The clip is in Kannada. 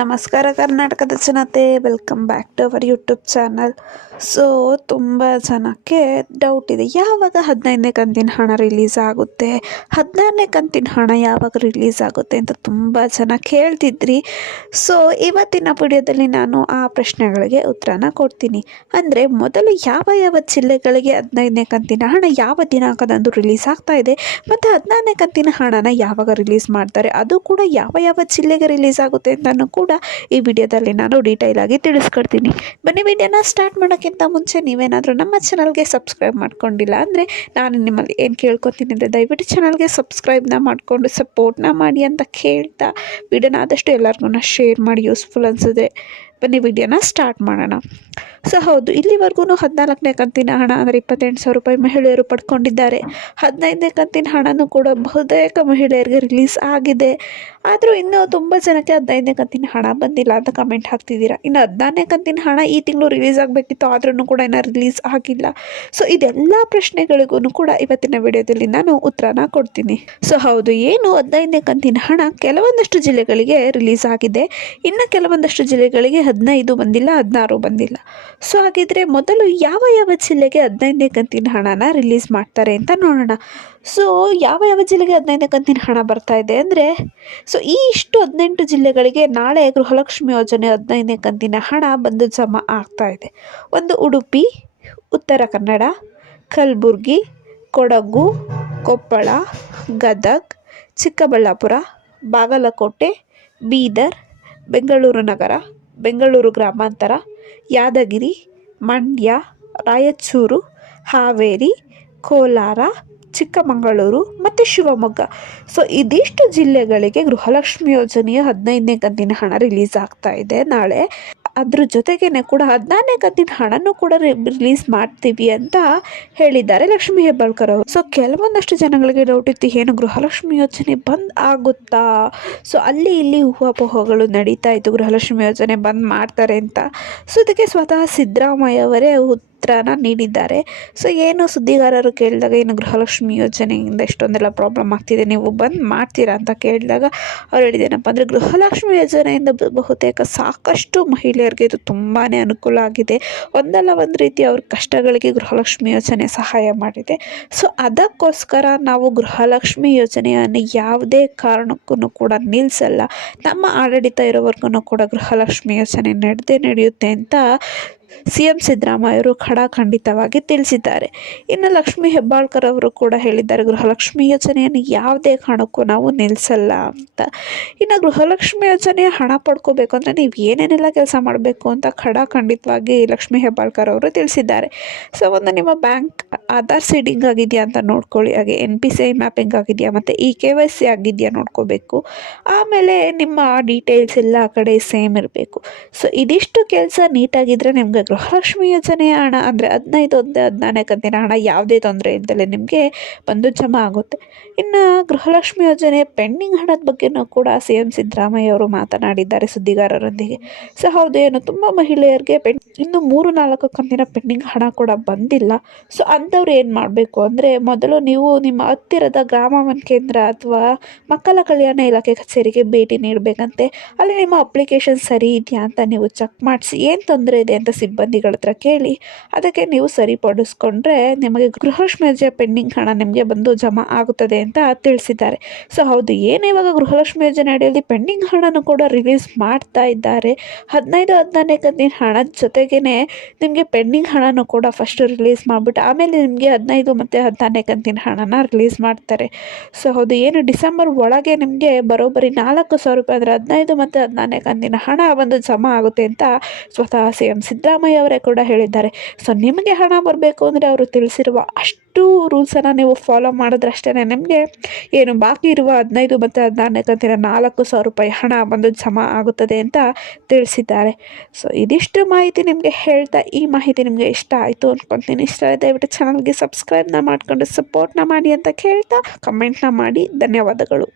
ನಮಸ್ಕಾರ ಕರ್ನಾಟಕದ ಜನತೆ, welcome back to our YouTube channel. So ತುಂಬ ಜನಕ್ಕೆ ಡೌಟ್ ಇದೆ, ಯಾವಾಗ 15ನೇ ಕಂತಿನ ಹಣ ರಿಲೀಸ್ ಆಗುತ್ತೆ, 16ನೇ ಕಂತಿನ ಹಣ ಯಾವಾಗ ರಿಲೀಸ್ ಆಗುತ್ತೆ ಅಂತ ತುಂಬ ಜನ ಕೇಳ್ತಿದ್ರಿ. ಸೊ ಇವತ್ತಿನ ವಿಡಿಯೋದಲ್ಲಿ ನಾನು ಆ ಪ್ರಶ್ನೆಗಳಿಗೆ ಉತ್ತರನ ಕೊಡ್ತೀನಿ. ಅಂದರೆ ಮೊದಲು ಯಾವ ಜಿಲ್ಲೆಗಳಿಗೆ 15ನೇ ಕಂತಿನ ಹಣ ಯಾವ ದಿನಾಂಕದಂದು ರಿಲೀಸ್ ಆಗ್ತಾ ಇದೆ ಮತ್ತು 16ನೇ ಕಂತಿನ ಹಣನ ಯಾವಾಗ ರಿಲೀಸ್ ಮಾಡ್ತಾರೆ, ಅದು ಕೂಡ ಯಾವ ಜಿಲ್ಲೆಗೆ ರಿಲೀಸ್ ಆಗುತ್ತೆ ಅಂತಲೂ ಕೂಡ ಈ ವಿಡಿಯೋದಲ್ಲಿ ನಾನು ಡೀಟೇಲ್ ಆಗಿ ತಿಳಿಸ್ಕೊಡ್ತೀನಿ. ಬನ್ನಿ, ವಿಡಿಯೋನ ಸ್ಟಾರ್ಟ್ ಮಾಡೋಕ್ಕಿಂತ ಮುಂಚೆ ನೀವೇನಾದರೂ ನಮ್ಮ ಚಾನಲ್ಗೆ ಸಬ್ಸ್ಕ್ರೈಬ್ ಮಾಡ್ಕೊಂಡಿಲ್ಲ ಅಂದರೆ ನಾನು ನಿಮ್ಮಲ್ಲಿ ಏನು ಕೇಳ್ಕೊತೀನಿ ಅಂದರೆ ದಯವಿಟ್ಟು ಚಾನಲ್ಗೆ ಸಬ್ಸ್ಕ್ರೈಬ್ನ ಮಾಡಿಕೊಂಡು ಸಪೋರ್ಟ್ನ ಮಾಡಿ ಅಂತ ಕೇಳ್ತಾ ವಿಡಿಯೋನ ಆದಷ್ಟು ಎಲ್ಲರಿಗೂ ಶೇರ್ ಮಾಡಿ, ಯೂಸ್ಫುಲ್ ಅನಿಸಿದ್ರೆ. ಬನ್ನಿ ವಿಡಿಯೋನ ಸ್ಟಾರ್ಟ್ ಮಾಡೋಣ. ಸೊ ಹೌದು, ಇಲ್ಲಿವರೆಗೂ 14ನೇ ಕಂತಿನ ಹಣ ಅಂದರೆ 28,000 ರೂಪಾಯಿ ಮಹಿಳೆಯರು ಪಡ್ಕೊಂಡಿದ್ದಾರೆ. 15ನೇ ಕಂತಿನ ಹಣನೂ ಕೂಡ ಬಹುತೇಕ ಮಹಿಳೆಯರಿಗೆ ರಿಲೀಸ್ ಆಗಿದೆ. ಆದರೂ ಇನ್ನೂ ತುಂಬ ಜನಕ್ಕೆ 15ನೇ ಕಂತಿನ ಹಣ ಬಂದಿಲ್ಲ ಅಂತ ಕಮೆಂಟ್ ಹಾಕ್ತಿದ್ದೀರಾ. ಇನ್ನು 16ನೇ ಕಂತಿನ ಹಣ ಈ ತಿಂಗಳು ರಿಲೀಸ್ ಆಗಬೇಕಿತ್ತು, ಆದ್ರೂ ಕೂಡ ಇನ್ನೂ ರಿಲೀಸ್ ಆಗಿಲ್ಲ. ಸೊ ಇದೆಲ್ಲ ಪ್ರಶ್ನೆಗಳಿಗೂ ಕೂಡ ಇವತ್ತಿನ ವಿಡಿಯೋದಲ್ಲಿ ನಾನು ಉತ್ತರನ ಕೊಡ್ತೀನಿ. ಸೊ ಹೌದು, ಏನು 15ನೇ ಕಂತಿನ ಹಣ ಕೆಲವೊಂದಷ್ಟು ಜಿಲ್ಲೆಗಳಿಗೆ ರಿಲೀಸ್ ಆಗಿದೆ, ಇನ್ನು ಕೆಲವೊಂದಷ್ಟು ಜಿಲ್ಲೆಗಳಿಗೆ 15 ಬಂದಿಲ್ಲ, 16 ಬಂದಿಲ್ಲ. ಸೊ ಹಾಗಿದ್ರೆ ಮೊದಲು ಯಾವ ಜಿಲ್ಲೆಗೆ 15ನೇ ಕಂತಿನ ಹಣನ ರಿಲೀಸ್ ಮಾಡ್ತಾರೆ ಅಂತ ನೋಡೋಣ. ಸೊ ಯಾವ ಜಿಲ್ಲೆಗೆ 15ನೇ ಕಂತಿನ ಹಣ ಬರ್ತಾ ಇದೆ ಅಂದರೆ, ಸೊ ಈ 18 ಜಿಲ್ಲೆಗಳಿಗೆ ನಾಳೆ ಗೃಹಲಕ್ಷ್ಮಿ ಯೋಜನೆ 15ನೇ ಕಂತಿನ ಹಣ ಬಂದು ಜಮಾ ಆಗ್ತಾ ಇದೆ. ಒಂದು ಉಡುಪಿ, ಉತ್ತರ ಕನ್ನಡ, ಕಲಬುರಗಿ, ಕೊಡಗು, ಕೊಪ್ಪಳ, ಗದಗ್, ಚಿಕ್ಕಬಳ್ಳಾಪುರ, ಬಾಗಲಕೋಟೆ, ಬೀದರ್, ಬೆಂಗಳೂರು ನಗರ, ಬೆಂಗಳೂರು ಗ್ರಾಮಾಂತರ, ಯಾದಗಿರಿ, ಮಂಡ್ಯ, ರಾಯಚೂರು, ಹಾವೇರಿ, ಕೋಲಾರ, ಚಿಕ್ಕಮಗಳೂರು ಮತ್ತು ಶಿವಮೊಗ್ಗ. ಸೊ ಇದಿಷ್ಟು ಜಿಲ್ಲೆಗಳಿಗೆ ಗೃಹಲಕ್ಷ್ಮಿ ಯೋಜನೆಯ 15ನೇ ಕಂತಿನ ಹಣ ರಿಲೀಸ್ ಆಗ್ತಾ ಇದೆ ನಾಳೆ. ಅದ್ರ ಜೊತೆಗೇ ಕೂಡ 16ನೇ ಕಂತಿನ ಹಣನೂ ಕೂಡ ರಿಲೀಸ್ ಮಾಡ್ತೀವಿ ಅಂತ ಹೇಳಿದ್ದಾರೆ ಲಕ್ಷ್ಮೀ ಹೆಬ್ಬಾಳ್ಕರ್ ಅವರು. ಸೊ ಕೆಲವೊಂದಷ್ಟು ಜನಗಳಿಗೆ ಡೌಟ್ ಇತ್ತು, ಏನು ಗೃಹಲಕ್ಷ್ಮಿ ಯೋಜನೆ ಬಂದ್ ಆಗುತ್ತಾ? ಸೊ ಅಲ್ಲಿ ಇಲ್ಲಿ ಊಹಾಪೋಹಗಳು ನಡೀತಾ ಇತ್ತು, ಗೃಹಲಕ್ಷ್ಮಿ ಯೋಜನೆ ಬಂದ್ ಮಾಡ್ತಾರೆ ಅಂತ. ಸೊ ಇದಕ್ಕೆ ಸ್ವತಃ ಸಿದ್ದರಾಮಯ್ಯ ಅವರೇ ಉತ್ತರನ ನೀಡಿದ್ದಾರೆ. ಸೊ ಏನು ಸುದ್ದಿಗಾರರು ಕೇಳಿದಾಗ, ಏನು ಗೃಹಲಕ್ಷ್ಮಿ ಯೋಜನೆಯಿಂದ ಇಷ್ಟೊಂದೆಲ್ಲ ಪ್ರಾಬ್ಲಮ್ ಆಗ್ತಿದೆ, ನೀವು ಬಂದ್ ಮಾಡ್ತೀರಾ ಅಂತ ಕೇಳಿದಾಗ ಅವ್ರು ಹೇಳಿದೇನಪ್ಪ ಅಂದರೆ, ಗೃಹಲಕ್ಷ್ಮಿ ಯೋಜನೆಯಿಂದ ಬಹುತೇಕ ಸಾಕಷ್ಟು ಮಹಿಳೆಯರಿಗೆ ಇದು ತುಂಬಾ ಅನುಕೂಲ ಆಗಿದೆ. ಒಂದಲ್ಲ ಒಂದು ರೀತಿ ಅವ್ರ ಕಷ್ಟಗಳಿಗೆ ಗೃಹಲಕ್ಷ್ಮಿ ಯೋಜನೆ ಸಹಾಯ ಮಾಡಿದೆ. ಸೊ ಅದಕ್ಕೋಸ್ಕರ ನಾವು ಗೃಹಲಕ್ಷ್ಮಿ ಯೋಜನೆಯನ್ನು ಯಾವುದೇ ಕಾರಣಕ್ಕೂ ಕೂಡ ನಿಲ್ಲಿಸಲ್ಲ, ನಮ್ಮ ಆಡಳಿತ ಇರೋವರೆಗೂ ಕೂಡ ಗೃಹಲಕ್ಷ್ಮಿ ಯೋಜನೆ ನಡೆಯುತ್ತೆ ಅಂತ CM ಸಿದ್ದರಾಮಯ್ಯ ಅವರು ಖಡಾಖಂಡಿತವಾಗಿ ತಿಳಿಸಿದ್ದಾರೆ. ಇನ್ನು ಲಕ್ಷ್ಮೀ ಹೆಬ್ಬಾಳ್ಕರ್ ಅವರು ಕೂಡ ಹೇಳಿದ್ದಾರೆ, ಗೃಹಲಕ್ಷ್ಮಿ ಯೋಜನೆಯನ್ನು ಯಾವುದೇ ಕಾರಣಕ್ಕೂ ನಾವು ನಿಲ್ಲಿಸಲ್ಲ ಅಂತ. ಇನ್ನು ಗೃಹಲಕ್ಷ್ಮಿ ಯೋಜನೆಯ ಹಣ ಪಡ್ಕೋಬೇಕು ಅಂದರೆ ನೀವು ಏನೇನೆಲ್ಲ ಕೆಲಸ ಮಾಡಬೇಕು ಅಂತ ಖಡಾಖಂಡಿತವಾಗಿ ಲಕ್ಷ್ಮೀ ಹೆಬ್ಬಾಳ್ಕರ್ ಅವರು ತಿಳಿಸಿದ್ದಾರೆ. ಸೊ ಒಂದು, ನಿಮ್ಮ ಬ್ಯಾಂಕ್ ಆಧಾರ್ ಸೀಡಿಂಗ್ ಆಗಿದೆಯಾ ಅಂತ ನೋಡ್ಕೊಳ್ಳಿ, ಹಾಗೆ NPCI ಮ್ಯಾಪಿಂಗ್ ಆಗಿದೆಯಾ ಮತ್ತು KYC ಆಗಿದೆಯಾ ನೋಡ್ಕೋಬೇಕು. ಆಮೇಲೆ ನಿಮ್ಮ ಡೀಟೇಲ್ಸ್ ಎಲ್ಲ ಕಡೆ ಸೇಮ್ ಇರಬೇಕು. ಸೊ ಇದಿಷ್ಟು ಕೆಲಸ ನೀಟಾಗಿದ್ದರೆ ನಿಮಗೆ ಗೃಹಲಕ್ಷ್ಮಿ ಯೋಜನೆಯ ಹಣ ಅಂದರೆ 16ನೇ ಕಂತಿನ ಹಣ ಯಾವುದೇ ತೊಂದರೆ ಇಲ್ಲದೆ ನಿಮಗೆ ಬಂದು ಜಮಾ ಆಗುತ್ತೆ. ಇನ್ನು ಗೃಹಲಕ್ಷ್ಮಿ ಯೋಜನೆ ಪೆಂಡಿಂಗ್ ಹಣದ ಬಗ್ಗೆನೂ ಕೂಡ CM ಸಿದ್ದರಾಮಯ್ಯ ಅವರು ಮಾತನಾಡಿದ್ದಾರೆ ಸುದ್ದಿಗಾರರೊಂದಿಗೆ. ಸೊ ಹೌದು, ಏನು ತುಂಬ ಮಹಿಳೆಯರಿಗೆ ಇನ್ನು 3-4 ಕಂತಿನ ಪೆಂಡಿಂಗ್ ಹಣ ಕೂಡ ಬಂದಿಲ್ಲ. ಸೊ ಅಂಥವ್ರು ಏನು ಮಾಡಬೇಕು ಅಂದರೆ, ಮೊದಲು ನೀವು ನಿಮ್ಮ ಹತ್ತಿರದ ಗ್ರಾಮ ಒನ್ ಕೇಂದ್ರ ಅಥವಾ ಮಕ್ಕಳ ಕಲ್ಯಾಣ ಇಲಾಖೆ ಕಚೇರಿಗೆ ಭೇಟಿ ನೀಡಬೇಕಂತೆ. ಅಲ್ಲಿ ನಿಮ್ಮ ಅಪ್ಲಿಕೇಶನ್ ಸರಿ ಇದೆಯಾ ಅಂತ ನೀವು ಚೆಕ್ ಮಾಡಿಸಿ, ಏನು ತೊಂದರೆ ಇದೆ ಅಂತ ಸಿಬ್ಬಂದಿಗಳ ಹತ್ರ ಕೇಳಿ ಅದಕ್ಕೆ ನೀವು ಸರಿಪಡಿಸ್ಕೊಂಡ್ರೆ ನಿಮಗೆ ಗೃಹಲಕ್ಷ್ಮಿ ಯೋಜನೆ ಪೆಂಡಿಂಗ್ ಹಣ ನಿಮಗೆ ಬಂದು ಜಮಾ ಆಗುತ್ತದೆ ಅಂತ ತಿಳಿಸಿದ್ದಾರೆ. ಸೊ ಹೌದು, ಏನು ಇವಾಗ ಗೃಹಲಕ್ಷ್ಮಿ ಯೋಜನೆ ಅಡಿಯಲ್ಲಿ ಪೆಂಡಿಂಗ್ ಹಣನೂ ಕೂಡ ರಿಲೀಸ್ ಮಾಡ್ತಾ ಇದ್ದಾರೆ. 16ನೇ ಕಂತಿನ ಹಣದ ಜೊತೆಗೇ ನಿಮಗೆ ಪೆಂಡಿಂಗ್ ಹಣನೂ ಕೂಡ ಫಸ್ಟ್ ರಿಲೀಸ್ ಮಾಡಿಬಿಟ್ಟು ಆಮೇಲೆ ನಿಮಗೆ 15 ಮತ್ತು 16ನೇ ಕಂತಿನ ಹಣನ ರಿಲೀಸ್ ಮಾಡ್ತಾರೆ. ಸೊ ಹೌದು, ಏನು ಡಿಸೆಂಬರ್ ಒಳಗೆ ನಿಮಗೆ ಬರೋಬ್ಬರಿ 4,000 ರೂಪಾಯಿ ಅಂದರೆ 15 ಮತ್ತು 16ನೇ ಕಂತಿನ ಹಣ ಒಂದು ಜಮಾ ಆಗುತ್ತೆ ಅಂತ ಸ್ವತಃ CM ಸಿದ್ದರಾಮಯ್ಯ ಅವರೇ ಕೂಡ ಹೇಳಿದ್ದಾರೆ. ಸೊ ನಿಮಗೆ ಹಣ ಬರಬೇಕು ಅಂದರೆ ಅವರು ತಿಳಿಸಿರುವ ಅಷ್ಟು ರೂಲ್ಸನ್ನು ನೀವು ಫಾಲೋ ಮಾಡಿದ್ರಷ್ಟೇ ನಿಮಗೆ ಏನು ಬಾಕಿ ಇರುವ 15 ಮತ್ತು 16ನೇ ಕಂತಿನ 4,000 ರೂಪಾಯಿ ಹಣ ಬಂದು ಜಮಾ ಆಗುತ್ತದೆ ಅಂತ ತಿಳಿಸಿದ್ದಾರೆ. ಸೊ ಇದಿಷ್ಟು ಮಾಹಿತಿ ನಿಮಗೆ ಹೇಳ್ತಾ, ಈ ಮಾಹಿತಿ ನಿಮಗೆ ಇಷ್ಟ ಆಯಿತು ಅಂದ್ಕೊಳ್ತೀನಿ. ಇಷ್ಟ ಆಯಿತು ದಯವಿಟ್ಟು ಚಾನಲ್ಗೆ ಸಬ್ಸ್ಕ್ರೈಬ್ನ ಮಾಡಿಕೊಂಡು ಸಪೋರ್ಟ್ನ ಮಾಡಿ ಅಂತ ಕೇಳ್ತಾ ಕಮೆಂಟ್ನ ಮಾಡಿ. ಧನ್ಯವಾದಗಳು.